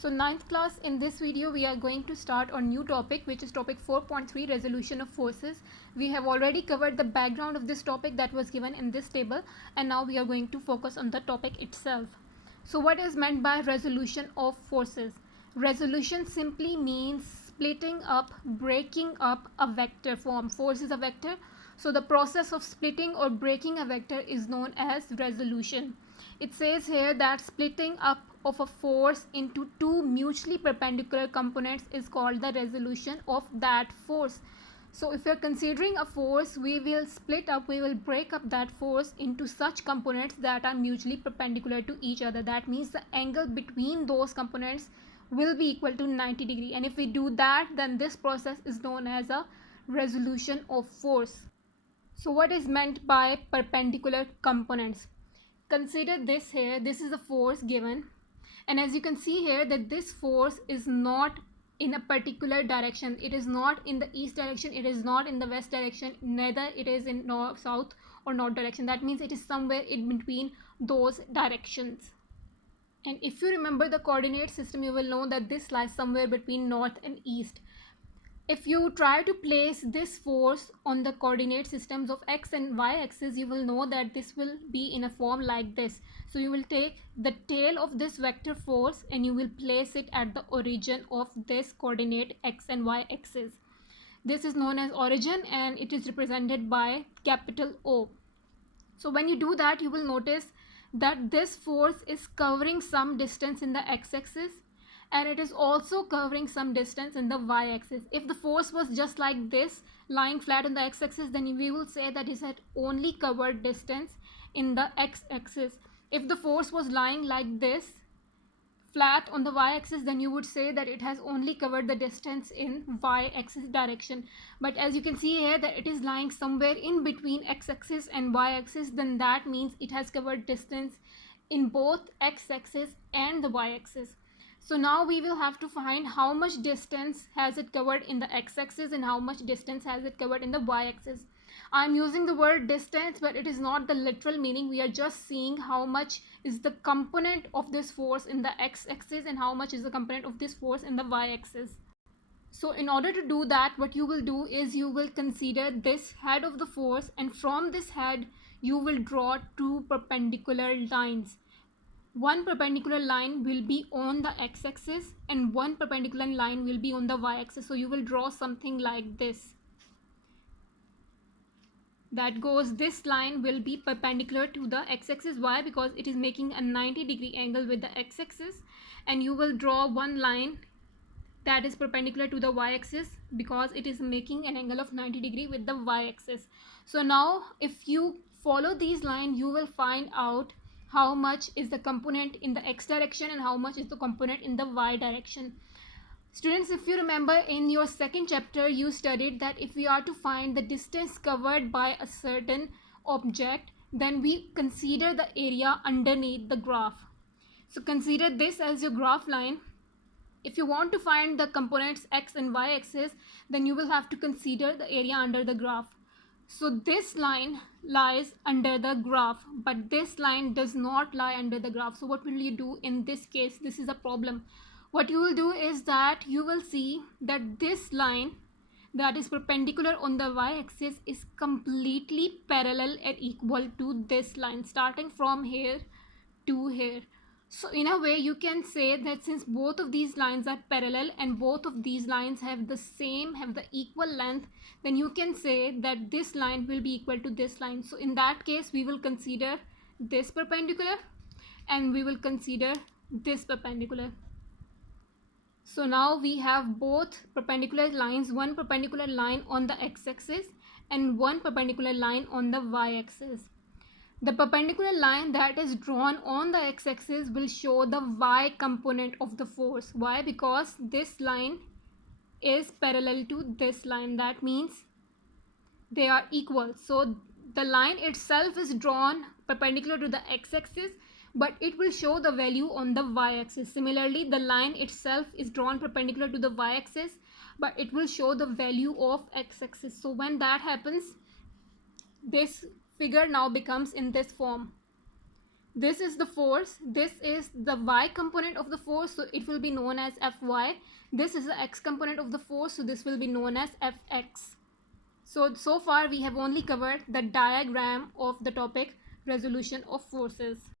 So ninth class, in this video we are going to start a new topic, which is topic 4.3, resolution of forces. We have already covered the background of this topic that was given in this table, and now we are going to focus on the topic itself. So what is meant by resolution of forces? Resolution simply means splitting up, breaking up a vector form. Force is a vector, so the process of splitting or breaking a vector is known as resolution. It says here that splitting up of a force into two mutually perpendicular components is called the resolution of that force. So if we are considering a force, we will split up, we will break up that force into such components that are mutually perpendicular to each other. That means the angle between those components will be equal to 90 degree, and if we do that, then this process is known as a resolution of force. So what is meant by perpendicular components? Consider this here, this is a force given, and as you can see here that this force is not in a particular direction. It is not in the east direction, it is not in the west direction, neither it is in north, south or north direction. That means it is somewhere in between those directions. And if you remember the coordinate system, you will know that this lies somewhere between north and east. If you try to place this force on the coordinate systems of x and y axis, you will know that this will be in a form like this. So you will take the tail of this vector force and you will place it at the origin of this coordinate x and y axis. This is known as origin and it is represented by capital O. So when you do that, you will notice that this force is covering some distance in the x-axis and it is also covering some distance in the y-axis. If the force was just like this, lying flat on the x-axis, then we will say that it had only covered distance in the x-axis. If the force was lying like this, flat on the y-axis, then you would say that it has only covered the distance in y-axis direction. But as you can see here that it is lying somewhere in between x-axis and y-axis, then that means it has covered distance in both x-axis and the y-axis. So now we will have to find how much distance has it covered in the x-axis and how much distance has it covered in the y-axis. I'm using the word distance, but it is not the literal meaning. We are just seeing how much is the component of this force in the x-axis and how much is the component of this force in the y-axis. So in order to do that, what you will do is you will consider this head of the force, and from this head you will draw two perpendicular lines. One perpendicular line will be on the x-axis and one perpendicular line will be on the y-axis. So you will draw something like this. That goes, this line will be perpendicular to the x-axis. Why? Because it is making a 90 degree angle with the x-axis, and you will draw one line that is perpendicular to the y-axis because it is making an angle of 90 degree with the y-axis. So now if you follow these lines, you will find out how much is the component in the x direction and how much is the component in the y direction. Students, if you remember in your second chapter, you studied that if we are to find the distance covered by a certain object, then we consider the area underneath the graph. So consider this as your graph line. If you want to find the components x and y axis, then you will have to consider the area under the graph. So this line lies under the graph, but this line does not lie under the graph. So what will you do in this case? This is a problem. What you will do is that you will see that this line that is perpendicular on the y-axis is completely parallel and equal to this line starting from here to here. So in a way you can say that since both of these lines are parallel and both of these lines have the equal length, then you can say that this line will be equal to this line. So in that case we will consider this perpendicular and we will consider this perpendicular. So now we have both perpendicular lines, one perpendicular line on the x-axis and one perpendicular line on the y-axis. The perpendicular line that is drawn on the x-axis will show the y component of the force. Why? Because this line is parallel to this line. That means they are equal. So the line itself is drawn perpendicular to the x-axis, but it will show the value on the y-axis. Similarly, the line itself is drawn perpendicular to the y-axis, but it will show the value of x-axis. So when that happens, this figure now becomes in this form. This is the force. This is the y component of the force, so it will be known as Fy. This is the x component of the force, so this will be known as Fx. So far we have only covered the diagram of the topic resolution of forces.